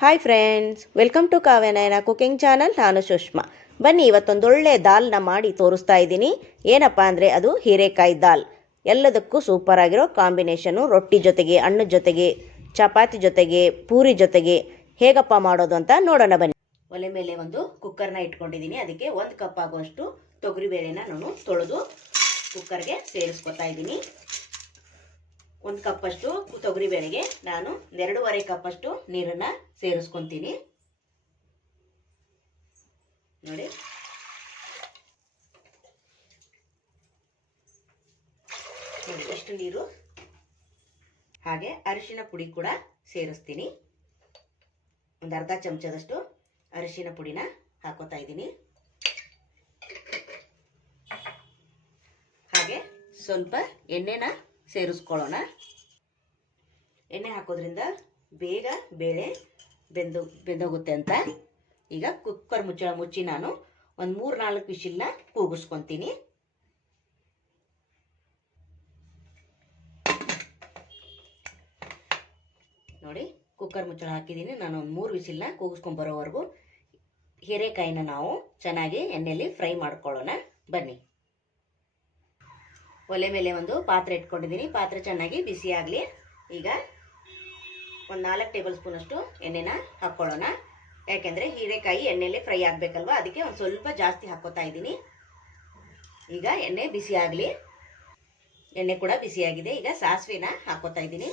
Hi friends, welcome to Kavyanayana cooking channel. ನಾನು ಸುಷ್ಮಾ. ಬನ್ನಿ, ಇವತ್ತೊಂದೊಳ್ಳೆ ದಾಲ್ನ ಮಾಡಿ ತೋರಿಸ್ತಾ ಇದ್ದೀನಿ. ಏನಪ್ಪ ಅಂದರೆ ಅದು ಹೀರೆಕಾಯಿ ದಾಲ್. ಎಲ್ಲದಕ್ಕೂ ಸೂಪರ್ ಆಗಿರೋ ಕಾಂಬಿನೇಷನು. ರೊಟ್ಟಿ ಜೊತೆಗೆ, ಅನ್ನದ ಜೊತೆಗೆ, ಚಪಾತಿ ಜೊತೆಗೆ, ಪೂರಿ ಜೊತೆಗೆ ಹೇಗಪ್ಪ ಮಾಡೋದು ಅಂತ ನೋಡೋಣ ಬನ್ನಿ. ಒಲೆ ಮೇಲೆ ಒಂದು ಕುಕ್ಕರ್ನ ಇಟ್ಕೊಂಡಿದ್ದೀನಿ. ಅದಕ್ಕೆ 1 ಕಪ್ ಆಗುವಷ್ಟು ತೊಗರಿಬೇಳೆನ ನಾನು ತೊಳೆದು ಕುಕ್ಕರ್ಗೆ ಸೇರಿಸ್ಕೊತಾ ಇದ್ದೀನಿ. 1 ಕಪ್ಪಷ್ಟು ತೊಗರಿಬೇಳೆಗೆ ನಾನು 2.5 ಕಪ್ಪಷ್ಟು ನೀರನ್ನು ಸೇರಿಸ್ಕೊತೀನಿ. ನೋಡಿ, ಇಷ್ಟು ನೀರು. ಹಾಗೆ ಅರಿಶಿನ ಪುಡಿ ಕೂಡ ಸೇರಿಸ್ತೀನಿ. ಒಂದು ಅರ್ಧ ಚಮಚದಷ್ಟು ಅರಿಶಿನ ಪುಡಿನ ಹಾಕೋತಾ ಇದ್ದೀನಿ. ಹಾಗೆ ಸ್ವಲ್ಪ ಎಣ್ಣೆನ ಸೇರಿಸ್ಕೊಳ್ಳೋಣ. ಎಣ್ಣೆ ಹಾಕೋದ್ರಿಂದ ಬೇಗ ಬೇಳೆ ಬೆಂದೋಗುತ್ತೆ ಅಂತ ಈಗ ಕುಕ್ಕರ್ ಮುಚ್ಚಿ ನಾನು ಒಂದು 3-4 ವಿಷಿಲ್ನ ಕೂಗಿಸ್ಕೊತೀನಿ. ನೋಡಿ, ಕುಕ್ಕರ್ ಮುಚ್ಚಳ ಹಾಕಿದ್ದೀನಿ. ನಾನು ಒಂದು 3 ವಿಷಿಲ್ನ ಕೂಗಿಸ್ಕೊಂಡು ಬರೋವರೆಗೂ ಹೀರೆಕಾಯಿನ ನಾವು ಚೆನ್ನಾಗಿ ಎಣ್ಣೆಯಲ್ಲಿ ಫ್ರೈ ಮಾಡ್ಕೊಳ್ಳೋಣ ಬನ್ನಿ. ಒಲೆ ಮೇಲೆ ಒಂದು ಪಾತ್ರೆ ಇಟ್ಕೊಂಡಿದ್ದೀನಿ. ಪಾತ್ರೆ ಚೆನ್ನಾಗಿ ಬಿಸಿ ಆಗಲಿ. ಈಗ ಒಂದು 4 ಟೇಬಲ್ ಸ್ಪೂನ್ ಅಷ್ಟು ಎಣ್ಣೆನ ಹಾಕ್ಕೊಳ್ಳೋಣ. ಯಾಕೆಂದರೆ ಹೀರೆಕಾಯಿ ಎಣ್ಣೆಯಲ್ಲಿ ಫ್ರೈ ಆಗಬೇಕಲ್ವ, ಅದಕ್ಕೆ ಒಂದು ಸ್ವಲ್ಪ ಜಾಸ್ತಿ ಹಾಕೋತಾ ಇದ್ದೀನಿ. ಈಗ ಎಣ್ಣೆ ಬಿಸಿ ಆಗಲಿ. ಎಣ್ಣೆ ಕೂಡ ಬಿಸಿಯಾಗಿದೆ. ಈಗ ಸಾಸಿವೆನ ಹಾಕೋತಾ ಇದ್ದೀನಿ.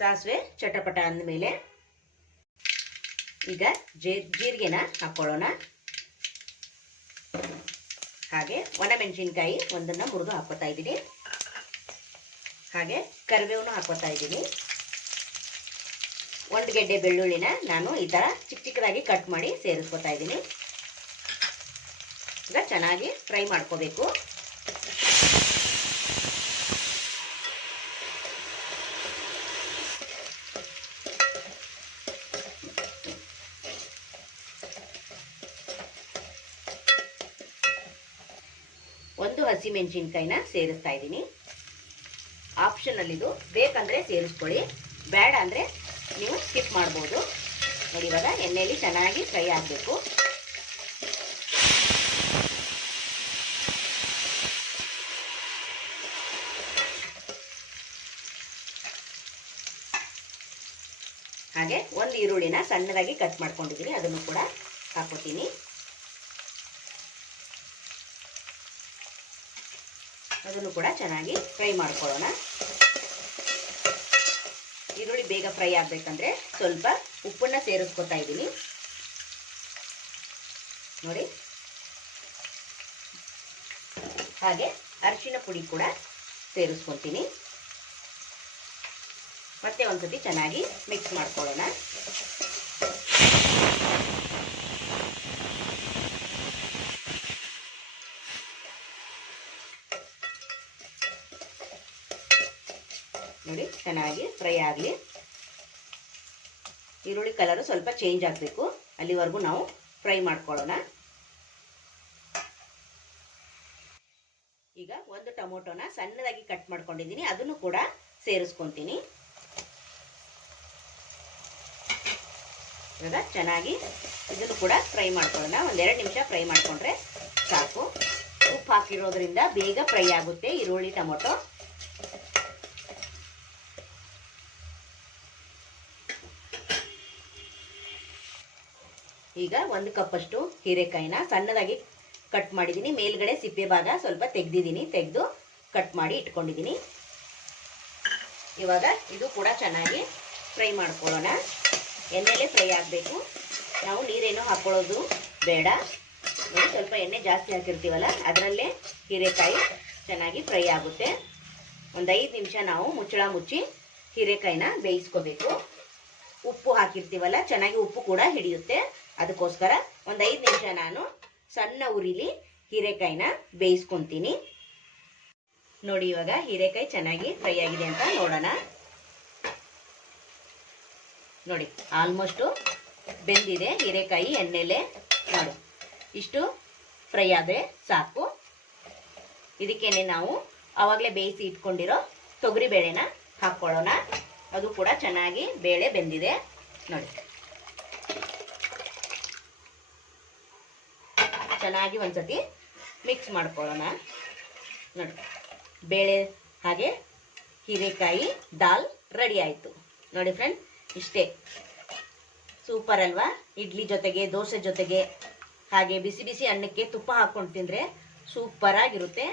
ಸಾಸಿವೆ ಚಟಪಟ ಅಂದಮೇಲೆ ಈಗ ಜೀರಿಗೆನ ಹಾಕ್ಕೊಳ್ಳೋಣ. ಹಾಗೆ ಒಣಮೆಣಸಿನ್ಕಾಯಿ ಒಂದನ್ನು ಮುರಿದು ಹಾಕೋತಾ ಇದ್ದೀನಿ. ಹಾಗೆ ಕರಿಬೇವನು ಹಾಕೋತಾ ಇದ್ದೀನಿ. 1 ಗೆಡ್ಡೆ ಬೆಳ್ಳುಳ್ಳಿನ ನಾನು ಈ ಥರ ಚಿಕ್ಕ ಚಿಕ್ಕದಾಗಿ ಕಟ್ ಮಾಡಿ ಸೇರಿಸ್ಕೊತಾ ಇದ್ದೀನಿ. ಈಗ ಚೆನ್ನಾಗಿ ಫ್ರೈ ಮಾಡ್ಕೋಬೇಕು. ಒಂದು ಹಸಿಮೆಣಸಿನ್ಕಾಯಿನ ಸೇರಿಸ್ತಾ ಇದ್ದೀನಿ. ಆಪ್ಷನಲ್ ಇದು, ಬೇಕಂದರೆ ಸೇರಿಸ್ಕೊಳ್ಳಿ, ಬೇಡ ಅಂದರೆ ನೀವು ಸ್ಕಿಪ್ ಮಾಡ್ಬೋದು. ನೋಡಿ, ಇವಾಗ ಎಣ್ಣೆಯಲ್ಲಿ ಚೆನ್ನಾಗಿ ಫ್ರೈ ಆಗಬೇಕು. ಹಾಗೆ ಒಂದು ಈರುಳ್ಳಿನ ಸಣ್ಣದಾಗಿ ಕಟ್ ಮಾಡ್ಕೊಂಡಿದ್ದೀನಿ, ಅದನ್ನು ಕೂಡ ಹಾಕೋತೀನಿ. ಅದನ್ನು ಕೂಡ ಚೆನ್ನಾಗಿ ಫ್ರೈ ಮಾಡ್ಕೊಳ್ಳೋಣ. ಈರುಳ್ಳಿ ಬೇಗ ಫ್ರೈ ಆಗಬೇಕಂದ್ರೆ ಸ್ವಲ್ಪ ಉಪ್ಪನ್ನ ಸೇರಿಸ್ಕೊತಾ ಇದ್ದೀನಿ. ನೋಡಿ, ಹಾಗೆ ಅರಿಶಿನ ಪುಡಿ ಕೂಡ ಸೇರಿಸ್ಕೊತೀನಿ. ಮತ್ತೆ ಒಂದ್ಸತಿ ಚೆನ್ನಾಗಿ ಮಿಕ್ಸ್ ಮಾಡ್ಕೊಳ್ಳೋಣ. ನೋಡಿ, ಚೆನ್ನಾಗಿ ಫ್ರೈ ಆಗಲಿ. ಈರುಳ್ಳಿ ಕಲರು ಸ್ವಲ್ಪ ಚೇಂಜ್ ಆಗಬೇಕು, ಅಲ್ಲಿವರೆಗೂ ನಾವು ಫ್ರೈ ಮಾಡ್ಕೊಳ್ಳೋಣ. ಈಗ ಒಂದು ಟೊಮೊಟೊನ ಸಣ್ಣದಾಗಿ ಕಟ್ ಮಾಡ್ಕೊಂಡಿದ್ದೀನಿ, ಅದನ್ನು ಕೂಡ ಸೇರಿಸ್ಕೊತೀನಿ. ಇವಾಗ ಚೆನ್ನಾಗಿ ಇದನ್ನು ಕೂಡ ಫ್ರೈ ಮಾಡ್ಕೊಳ್ಳೋಣ. ಒಂದು 2 ನಿಮಿಷ ಫ್ರೈ ಮಾಡಿಕೊಂಡ್ರೆ ಸಾಕು. ಉಪ್ಪು ಹಾಕಿರೋದ್ರಿಂದ ಬೇಗ ಫ್ರೈ ಆಗುತ್ತೆ ಈರುಳ್ಳಿ ಟೊಮೊಟೊ. ಈಗ 1 ಕಪ್ಪಷ್ಟು ಹೀರೆಕಾಯಿನ ಸಣ್ಣದಾಗಿ ಕಟ್ ಮಾಡಿದ್ದೀನಿ. ಮೇಲ್ಗಡೆ ಸಿಪ್ಪೆ ಭಾಗ ಸ್ವಲ್ಪ ತೆಗೆದು ಕಟ್ ಮಾಡಿ ಇಟ್ಕೊಂಡಿದ್ದೀನಿ. ಇವಾಗ ಇದು ಕೂಡ ಚೆನ್ನಾಗಿ ಫ್ರೈ ಮಾಡ್ಕೊಳ್ಳೋಣ. ಎಣ್ಣೆಲೇ ಫ್ರೈ ಆಗಬೇಕು, ನಾವು ನೀರೇನು ಹಾಕ್ಕೊಳ್ಳೋದು ಬೇಡ. ನೋಡಿ, ಸ್ವಲ್ಪ ಎಣ್ಣೆ ಜಾಸ್ತಿ ಹಾಕಿರ್ತೀವಲ್ಲ, ಅದರಲ್ಲೇ ಹೀರೆಕಾಯಿ ಚೆನ್ನಾಗಿ ಫ್ರೈ ಆಗುತ್ತೆ. ಒಂದು 5 ನಿಮಿಷ ನಾವು ಮುಚ್ಚಳ ಮುಚ್ಚಿ ಹೀರೆಕಾಯಿನ ಬೇಯಿಸ್ಕೋಬೇಕು. ಉಪ್ಪು ಹಾಕಿರ್ತೀವಲ್ಲ, ಚೆನ್ನಾಗಿ ಉಪ್ಪು ಕೂಡ ಹಿಡಿಯುತ್ತೆ. ಅದಕ್ಕೋಸ್ಕರ ಒಂದು 5 ನಿಮಿಷ ನಾನು ಸಣ್ಣ ಉರಿಲಿ ಹೀರೆಕಾಯಿನ ಬೇಯಿಸ್ಕೊತೀನಿ. ನೋಡಿ, ಇವಾಗ ಹೀರೆಕಾಯಿ ಚೆನ್ನಾಗಿ ಫ್ರೈ ಆಗಿದೆ ಅಂತ ನೋಡೋಣ. ನೋಡಿ, ಆಲ್ಮೋಸ್ಟು ಬೆಂದಿದೆ ಹೀರೆಕಾಯಿ ಎಣ್ಣೆಲೆ. ನೋಡಿ, ಇಷ್ಟು ಫ್ರೈ ಆದರೆ ಸಾಕು. ಇದಕ್ಕೇನೆ ನಾವು ಆವಾಗಲೇ ಬೇಯಿಸಿ ಇಟ್ಕೊಂಡಿರೋ ತೊಗರಿಬೇಳೆನ ಹಾಕ್ಕೊಳ್ಳೋಣ. ಅದು ಕೂಡ ಚೆನ್ನಾಗಿ ಬೇಳೆ ಬೆಂದಿದೆ ನೋಡಿ. ಚೆನ್ನಾಗಿ ಒಂದ್ಸತಿ ಮಿಕ್ಸ್ ಮಾಡ್ಕೊಳ್ಳೋಣ ನೋಡಿ. ಬೇಳೆ ಹಾಗೆ ಹೀರೆಕಾಯಿ ದಾಲ್ ರೆಡಿ ಆಯಿತು ನೋಡಿ ಫ್ರೆಂಡ್. ಇಷ್ಟೇ, ಸೂಪರ್ ಅಲ್ವಾ? ಇಡ್ಲಿ ಜೊತೆಗೆ, ದೋಸೆ ಜೊತೆಗೆ, ಹಾಗೆ ಬಿಸಿ ಬಿಸಿ ಅನ್ನಕ್ಕೆ ತುಪ್ಪ ಹಾಕ್ಕೊಂಡು ತಿಂದರೆ ಸೂಪರ್ ಆಗಿರುತ್ತೆ.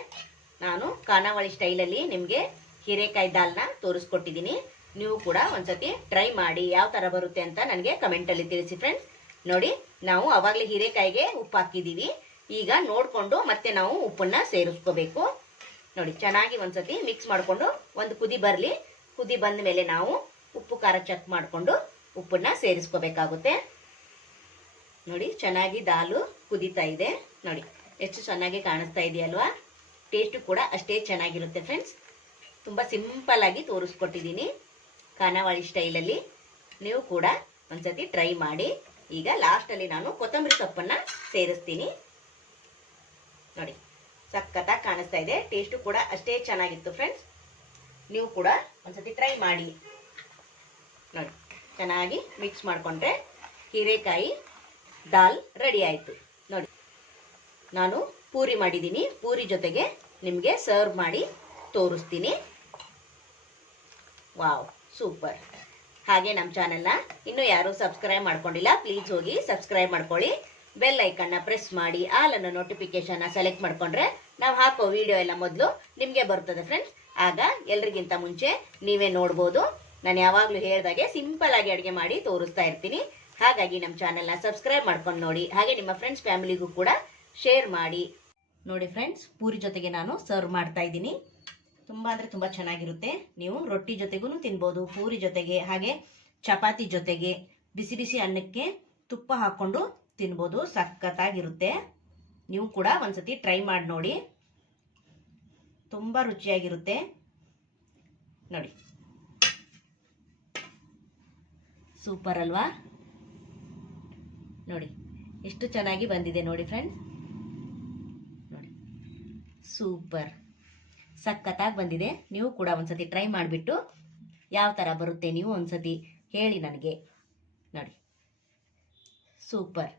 ನಾನು ಖಾನಾವಳಿ ಸ್ಟೈಲಲ್ಲಿ ನಿಮಗೆ ಹೀರೆಕಾಯಿ ದಾಲ್ನ ತೋರಿಸ್ಕೊಟ್ಟಿದ್ದೀನಿ. ನೀವು ಕೂಡ ಒಂದ್ಸತಿ ಟ್ರೈ ಮಾಡಿ ಯಾವ ಥರ ಬರುತ್ತೆ ಅಂತ ನನಗೆ ಕಮೆಂಟಲ್ಲಿ ತಿಳಿಸಿ ಫ್ರೆಂಡ್ಸ್. ನೋಡಿ, ನಾವು ಆವಾಗಲೇ ಹೀರೆಕಾಯಿಗೆ ಉಪ್ಪು ಹಾಕಿದ್ದೀವಿ. ಈಗ ನೋಡಿಕೊಂಡು ಮತ್ತೆ ನಾವು ಉಪ್ಪನ್ನು ಸೇರಿಸ್ಕೋಬೇಕು ನೋಡಿ. ಚೆನ್ನಾಗಿ ಒಂದ್ಸತಿ ಮಿಕ್ಸ್ ಮಾಡಿಕೊಂಡು ಒಂದು ಕುದಿ ಬರಲಿ. ಕುದಿ ಬಂದ ಮೇಲೆ ನಾವು ಉಪ್ಪು ಖಾರ ಚೆಕ್ ಮಾಡಿಕೊಂಡು ಉಪ್ಪನ್ನು ಸೇರಿಸ್ಕೋಬೇಕಾಗುತ್ತೆ ನೋಡಿ. ಚೆನ್ನಾಗಿ ದಾಲು ಕುದೀತಾ ಇದೆ ನೋಡಿ. ಎಷ್ಟು ಚೆನ್ನಾಗಿ ಕಾಣಿಸ್ತಾ ಇದೆಯಲ್ವಾ? ಟೇಸ್ಟು ಕೂಡ ಅಷ್ಟೇ ಚೆನ್ನಾಗಿರುತ್ತೆ ಫ್ರೆಂಡ್ಸ್. ತುಂಬ ಸಿಂಪಲ್ ಆಗಿ ತೋರಿಸ್ಕೊಟ್ಟಿದ್ದೀನಿ ಖಾನಾವಳಿ ಸ್ಟೈಲಲ್ಲಿ. ನೀವು ಕೂಡ ಒಂದ್ಸತಿ ಟ್ರೈ ಮಾಡಿ. ಈಗ ಲಾಸ್ಟಲ್ಲಿ ನಾನು ಕೊತ್ತಂಬರಿ ಸೊಪ್ಪನ್ನು ಸೇರಿಸ್ತೀನಿ ನೋಡಿ. ಸಖತ್ತಾಗಿ ಕಾಣಿಸ್ತಾ ಇದೆ. ಟೇಸ್ಟು ಕೂಡ ಅಷ್ಟೇ ಚೆನ್ನಾಗಿತ್ತು ಫ್ರೆಂಡ್ಸ್. ನೀವು ಕೂಡ ಒಂದ್ಸತಿ ಟ್ರೈ ಮಾಡಿ ನೋಡಿ. ಚೆನ್ನಾಗಿ ಮಿಕ್ಸ್ ಮಾಡಿಕೊಂಡ್ರೆ ಹೀರೆಕಾಯಿ ದಾಲ್ ರೆಡಿ ಆಯಿತು ನೋಡಿ. ನಾನು ಪೂರಿ ಮಾಡಿದ್ದೀನಿ. ಪೂರಿ ಜೊತೆಗೆ ನಿಮಗೆ ಸರ್ವ್ ಮಾಡಿ ತೋರಿಸ್ತೀನಿ. Wow, super. ಹಾಗೆ ನಮ್ಮ ಚಾನೆಲ್ನ ಇನ್ನೂ ಯಾರು ಸಬ್ಸ್ಕ್ರೈಬ್ ಮಾಡ್ಕೊಂಡಿಲ್ಲ, ಪ್ಲೀಸ್ ಹೋಗಿ ಸಬ್ಸ್ಕ್ರೈಬ್ ಮಾಡ್ಕೊಳ್ಳಿ. ಬೆಲ್ ಐಕನ್ನ ಪ್ರೆಸ್ ಮಾಡಿ ಆಲ್ ಅನ್ನೋ ನೋಟಿಫಿಕೇಶನ್ನ ಸೆಲೆಕ್ಟ್ ಮಾಡಿಕೊಂಡ್ರೆ ನಾವು ಹಾಕೋ ವಿಡಿಯೋ ಎಲ್ಲ ಮೊದಲು ನಿಮಗೆ ಬರ್ತದೆ ಫ್ರೆಂಡ್ಸ್. ಆಗ ಎಲ್ರಿಗಿಂತ ಮುಂಚೆ ನೀವೇ ನೋಡ್ಬೋದು. ನಾನು ಯಾವಾಗಲೂ ಹೇಳ್ದಾಗೆ ಸಿಂಪಲ್ ಆಗಿ ಅಡುಗೆ ಮಾಡಿ ತೋರಿಸ್ತಾ ಇರ್ತೀನಿ. ಹಾಗಾಗಿ ನಮ್ಮ ಚಾನೆಲ್ನ ಸಬ್ಸ್ಕ್ರೈಬ್ ಮಾಡ್ಕೊಂಡು ನೋಡಿ. ಹಾಗೆ ನಿಮ್ಮ ಫ್ರೆಂಡ್ಸ್ ಫ್ಯಾಮಿಲಿಗೂ ಕೂಡ ಶೇರ್ ಮಾಡಿ ನೋಡಿ ಫ್ರೆಂಡ್ಸ್. ಪೂರಿ ಜೊತೆಗೆ ನಾನು ಸರ್ವ್ ಮಾಡ್ತಾ ಇದ್ದೀನಿ. ತುಂಬ ಅಂದರೆ ತುಂಬ ಚೆನ್ನಾಗಿರುತ್ತೆ. ನೀವು ರೊಟ್ಟಿ ಜೊತೆಗೂ ತಿನ್ಬೋದು, ಪೂರಿ ಜೊತೆಗೆ, ಹಾಗೆ ಚಪಾತಿ ಜೊತೆಗೆ, ಬಿಸಿ ಬಿಸಿ ಅನ್ನಕ್ಕೆ ತುಪ್ಪ ಹಾಕ್ಕೊಂಡು ತಿನ್ಬೋದು. ಸಖತ್ತಾಗಿರುತ್ತೆ. ನೀವು ಕೂಡ ಒಂದ್ಸತಿ ಟ್ರೈ ಮಾಡಿ ನೋಡಿ. ತುಂಬ ರುಚಿಯಾಗಿರುತ್ತೆ ನೋಡಿ. ಸೂಪರ್ ಅಲ್ವಾ? ನೋಡಿ ಎಷ್ಟು ಚೆನ್ನಾಗಿ ಬಂದಿದೆ ನೋಡಿ ಫ್ರೆಂಡ್ಸ್. ನೋಡಿ, ಸೂಪರ್, ಸಖತ್ತಾಗಿ ಬಂದಿದೆ. ನೀವು ಕೂಡ ಒಂದ್ಸತಿ ಟ್ರೈ ಮಾಡಿಬಿಟ್ಟು ಯಾವ ಥರ ಬರುತ್ತೆ ನೀವು ಒಂದ್ಸತಿ ಹೇಳಿ ನನಗೆ ನೋಡಿ. ಸೂಪರ್.